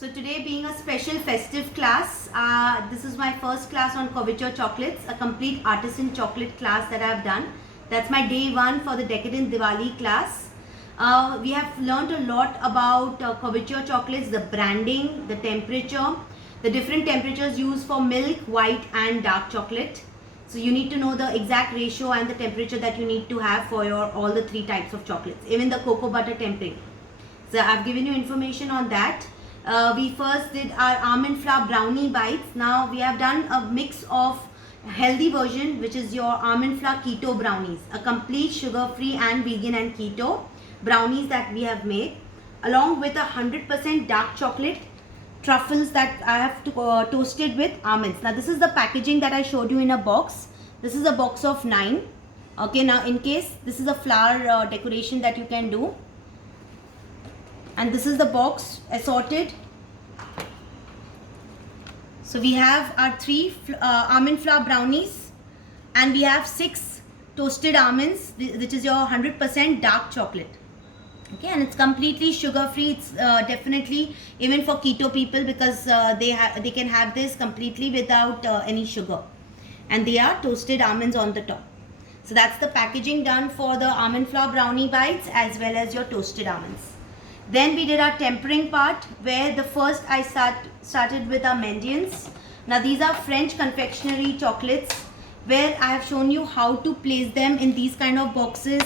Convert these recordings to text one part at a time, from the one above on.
So today being a special festive class, this is my first class on Couverture chocolates, a complete artisan chocolate class that I have done. That's my day one for the Decadent Diwali class. We have learned a lot about Couverture chocolates, the branding, the temperature, the different temperatures used for milk, white and dark chocolate. So you need to know the exact ratio and the temperature that you need to have for your all the three types of chocolates, even the cocoa butter tempering. So I've given you information on that. We first did our almond flour brownie bites. Now we have done a mix of healthy version, which is your almond flour keto brownies, a complete sugar free and vegan and keto brownies that we have made, along with 100% dark chocolate truffles that I have toasted with almonds. Now this is the packaging that I showed you in a box. This is a box of 9. Okay, now in case this is a flower decoration that you can do. And this is the box assorted. So we have our 3 almond flour brownies, and we have 6 toasted almonds, which is your 100% dark chocolate. Okay, and it's completely sugar free. It's definitely even for keto people, because they can have this completely without any sugar, and they are toasted almonds on the top. So that's the packaging done for the almond flour brownie bites as well as your toasted almonds. Then we did our tempering part, where the first I started with our Mendians. Now these are French confectionery chocolates, where I have shown you how to place them in these kind of boxes,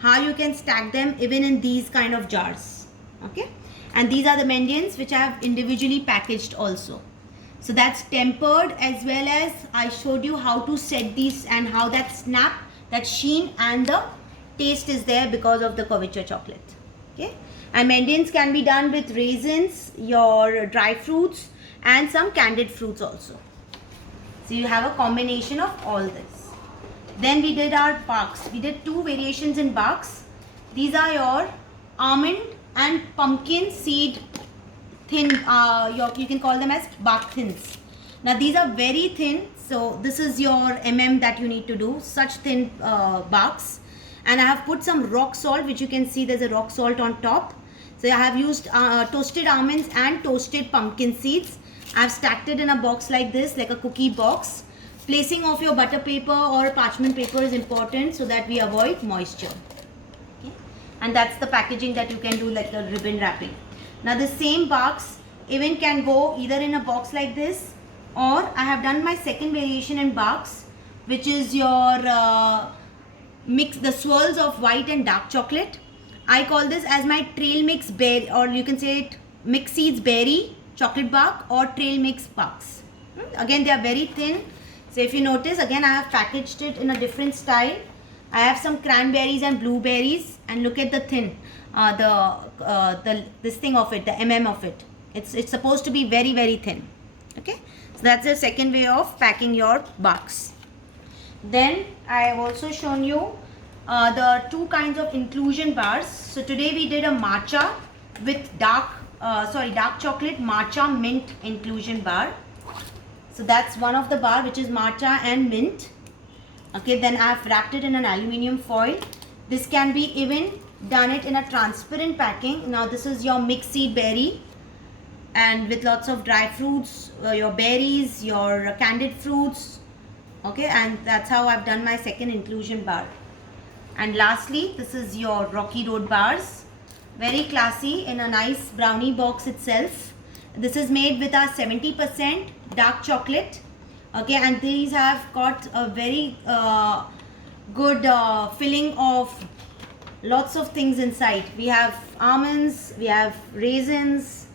how you can stack them even in these kind of jars. Okay, and these are the Mendians which I have individually packaged also. So that's tempered, as well as I showed you how to set these and how that snap, that sheen and the taste is there because of the Couverture chocolate. Okay. And Mendians can be done with raisins, your dry fruits and some candied fruits also. So you have a combination of all this. Then we did our barks. We did 2 variations in barks. These are your almond and pumpkin seed thin, you can call them as bark thins. Now these are very thin. So this is your that you need to do, such thin barks. And I have put some rock salt, which you can see there's a rock salt on top. So I have used toasted almonds and toasted pumpkin seeds. I have stacked it in a box like this, like a cookie box. Placing of your butter paper or parchment paper is important so that we avoid moisture. Okay. And that's the packaging that you can do, like the ribbon wrapping. Now the same barks even can go either in a box like this, or I have done my second variation in barks, which is your mix, the swirls of white and dark chocolate. I call this as my trail mix berry, or you can say it mix seeds berry chocolate bark or trail mix barks. Again, they are very thin. So if you notice, again I have packaged it in a different style. I have some cranberries and blueberries, and look at the thin, this thing of it, the of it. It's supposed to be very, very thin. Okay, so that's the second way of packing your barks. Then I have also shown you the 2 kinds of inclusion bars. So today we did a matcha with dark chocolate matcha mint inclusion bar. So that's one of the bar, which is matcha and mint. Okay, then I have wrapped it in an aluminium foil. This can be even done it in a transparent packing. Now this is your mixed seed berry, and with lots of dry fruits, your berries, your candied fruits. Okay, and that's how I've done my second inclusion bar. And lastly, this is your Rocky Road bars, very classy, in a nice brownie box itself. This is made with our 70% dark chocolate. Okay, and these have got a very good filling of lots of things inside. We have almonds, we have raisins,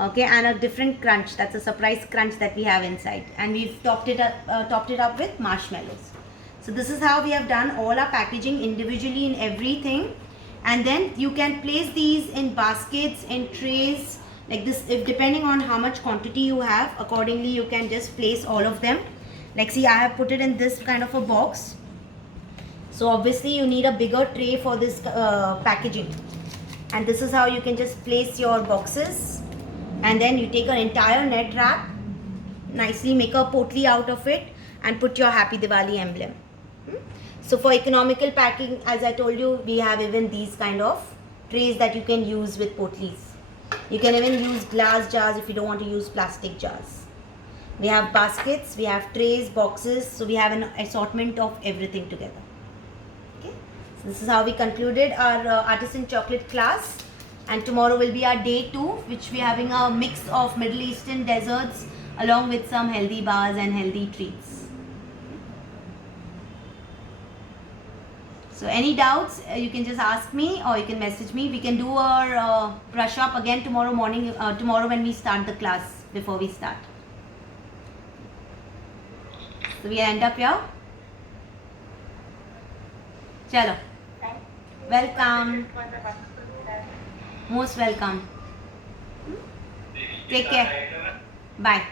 okay, and a different crunch. That's a surprise crunch that we have inside, and we've topped it up with marshmallows. So this is how we have done all our packaging individually in everything. And then you can place these in baskets, in trays like this. If depending on how much quantity you have, accordingly you can just place all of them. Like, see, I have put it in this kind of a box. So obviously you need a bigger tray for this packaging. And this is how you can just place your boxes. And then you take an entire net wrap, nicely make a potli out of it, and put your Happy Diwali emblem. So for economical packing, as I told you, we have even these kind of trays that you can use with potlis. You can even use glass jars if you don't want to use plastic jars. We have baskets, we have trays, boxes, so we have an assortment of everything together. Okay, so this is how we concluded our artisan chocolate class, and tomorrow will be our day 2, which we are having a mix of Middle Eastern desserts along with some healthy bars and healthy treats. So any doubts, you can just ask me or you can message me. We can do our brush up again tomorrow morning, tomorrow when we start the class, before we start. So we end up here. Chalo. Welcome. Most welcome. Take care. Bye.